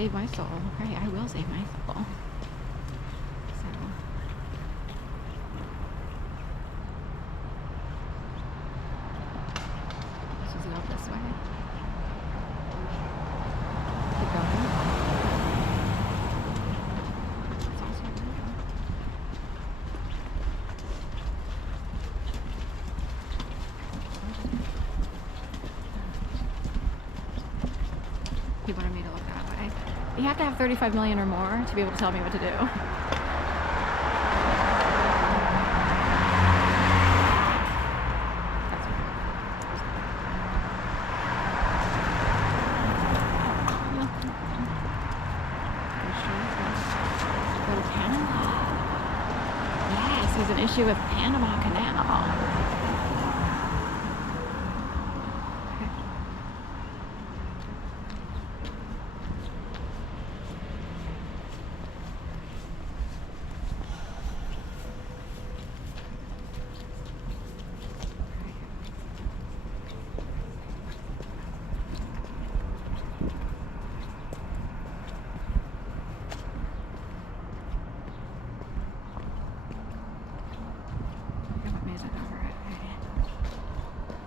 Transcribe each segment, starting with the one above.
save my soul. Right, I will save my soul. So let's just go this way. Keep going. It's also a window. He wanted me to look that way. You have to have 35 million or more to be able to tell me what to do. Go to Panama. Yes, there's an issue with Panama Canal.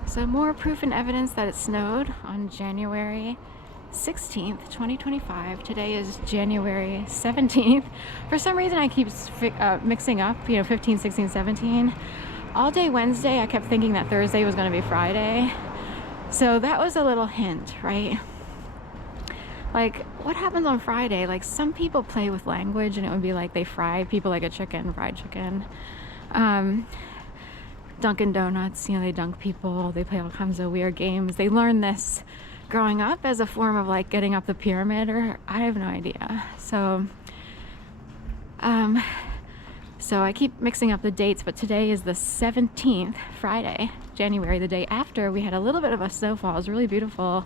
So more proof and evidence that it snowed on January 16th, 2025. Today is January 17th. For some reason I keep mixing up, 15, 16, 17. All day Wednesday I kept thinking that Thursday was going to be Friday. So that was a little hint, right? Like, what happens on Friday? Like, some people play with language and it would be like they fry people like a chicken, fried chicken. Dunkin' Donuts, they dunk people, they play all kinds of weird games. They learn this growing up as a form of like getting up the pyramid, or I have no idea. So I keep mixing up the dates, but today is the 17th, Friday, January, the day after we had a little bit of a snowfall. It was really beautiful.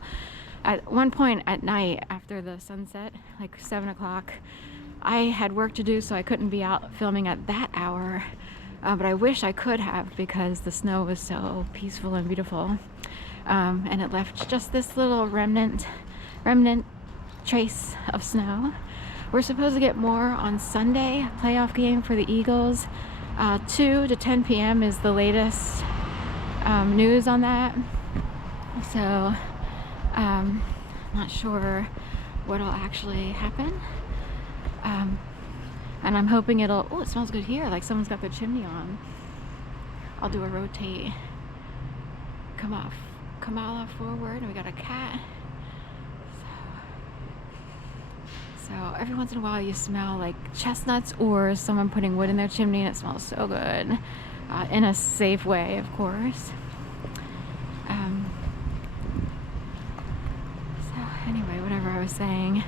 At one point at night after the sunset, like 7 o'clock, I had work to do, so I couldn't be out filming at that hour. But I wish I could have, because the snow was so peaceful and beautiful. And it left just this little remnant trace of snow. We're supposed to get more on Sunday, playoff game for the Eagles. 2 to 10 p.m. is the latest news on that. So not sure what'll actually happen. And I'm hoping it smells good here, like someone's got their chimney on. I'll do a rotate. Kamala forward, and we got a cat. So every once in a while you smell like chestnuts or someone putting wood in their chimney, and it smells so good. In a safe way, of course. So anyway, whatever I was saying.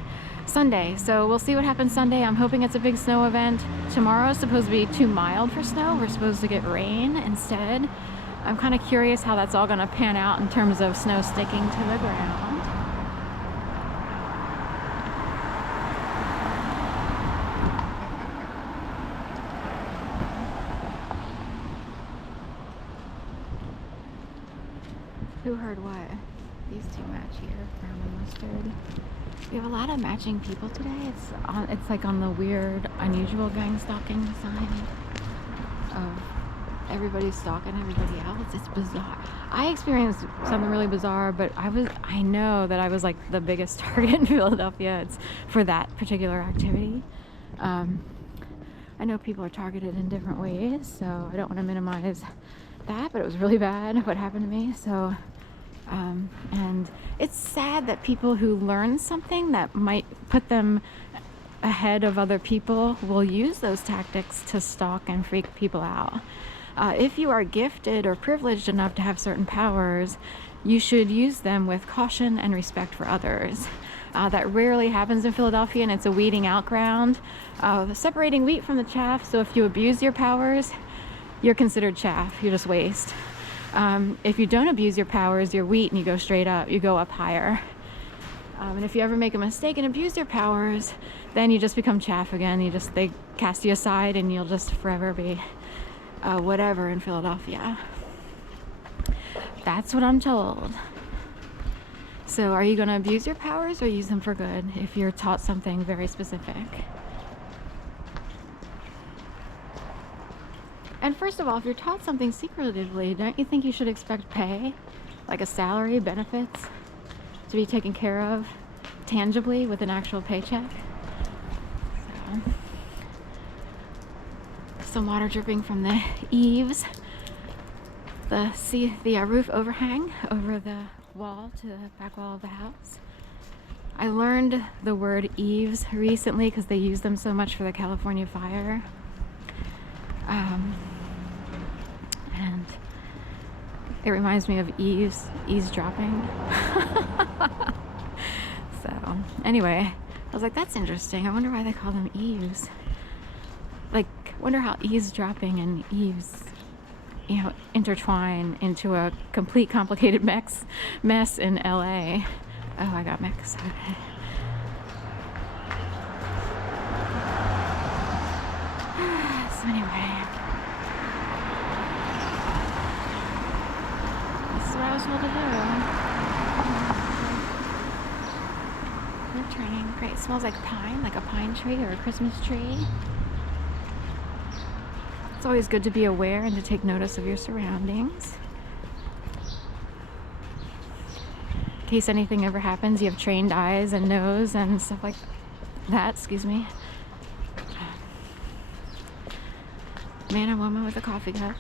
Sunday, so we'll see what happens Sunday. I'm hoping it's a big snow event. Tomorrow is supposed to be too mild for snow. We're supposed to get rain instead. I'm kind of curious how that's all going to pan out in terms of snow sticking to the ground. Who heard what? These two match here, brown and mustard. We have a lot of matching people today. It's like on the weird, unusual gang stalking sign of everybody's stalking everybody else. It's bizarre. I experienced something really bizarre, but I know that I was like the biggest target in Philadelphia. It's for that particular activity. I know people are targeted in different ways, so I don't want to minimize that, but it was really bad what happened to me. So and it's sad that people who learn something that might put them ahead of other people will use those tactics to stalk and freak people out. If you are gifted or privileged enough to have certain powers, you should use them with caution and respect for others. That rarely happens in Philadelphia, and it's a weeding out ground, separating wheat from the chaff. So if you abuse your powers, you're considered chaff. You're just waste. If you don't abuse your powers, you're wheat, and you go straight up. You go up higher. And if you ever make a mistake and abuse your powers, then you just become chaff again. They cast you aside, and you'll just forever be whatever in Philadelphia. That's what I'm told. So are you going to abuse your powers or use them for good if you're taught something very specific? And first of all, if you're taught something secretively, don't you think you should expect pay? Like a salary, benefits, to be taken care of tangibly with an actual paycheck? So, some water dripping from the eaves. The roof overhang over the wall to the back wall of the house. I learned the word eaves recently because they use them so much for the California fire. And it reminds me of eavesdropping. So anyway, I was like, that's interesting. I wonder why they call them eaves. Like, wonder how eavesdropping and eaves, you know, intertwine into a complete complicated mess in LA. Oh, I got mixed. Okay. So anyway, this is what I was told to do. We're turning great. It smells like pine, like a pine tree or a Christmas tree. It's always good to be aware and to take notice of your surroundings. In case anything ever happens, you have trained eyes and nose and stuff like that. Excuse me. Man and woman with a coffee cup.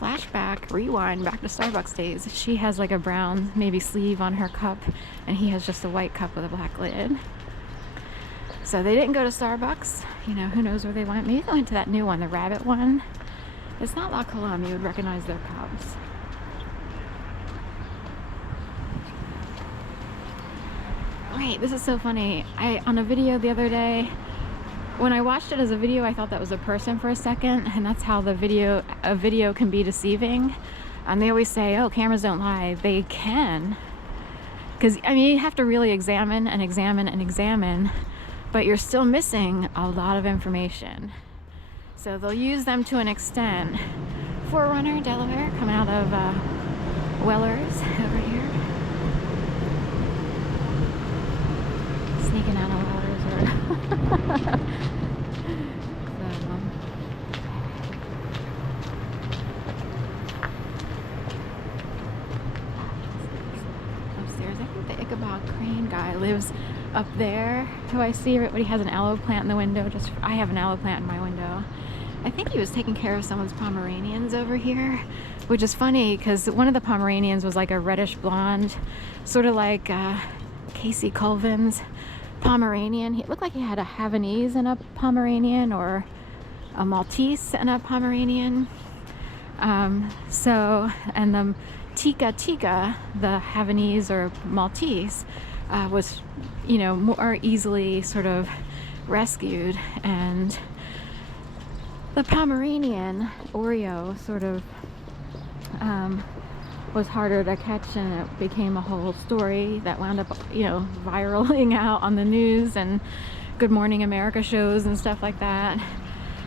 Flashback, rewind back to Starbucks days. She has like a brown, maybe sleeve on her cup, and he has just a white cup with a black lid. So they didn't go to Starbucks. You know, who knows where they went. Maybe they went to that new one, the rabbit one. It's not La Colombe. You would recognize their cups. Wait, this is so funny. On a video the other day, when I watched it as a video, I thought that was a person for a second, and that's how a video can be deceiving. They always say, oh, cameras don't lie. They can. Because, I mean, you have to really examine and examine and examine, but you're still missing a lot of information. So they'll use them to an extent. Forerunner, Delaware, coming out of Wellers over here. Sneaking out of Wellers or upstairs. I think the Ichabod Crane guy lives up there, who I see, but he has an aloe plant in the window. I have an aloe plant in my window. I think he was taking care of someone's Pomeranians over here, which is funny because one of the Pomeranians was like a reddish blonde, sort of like Casey Colvin's Pomeranian. He looked like he had a Havanese and a Pomeranian, or a Maltese and a Pomeranian. And the Tika, the Havanese or Maltese, was, you know, more easily sort of rescued, and the Pomeranian, Oreo, sort of was harder to catch, and it became a whole story that wound up, you know, viraling out on the news and Good Morning America shows and stuff like that.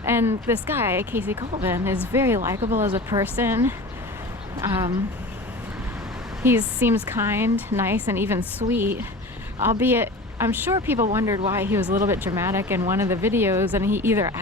And this guy, Casey Colvin, is very likable as a person. He seems kind, nice, and even sweet, albeit I'm sure people wondered why he was a little bit dramatic in one of the videos, and he either acted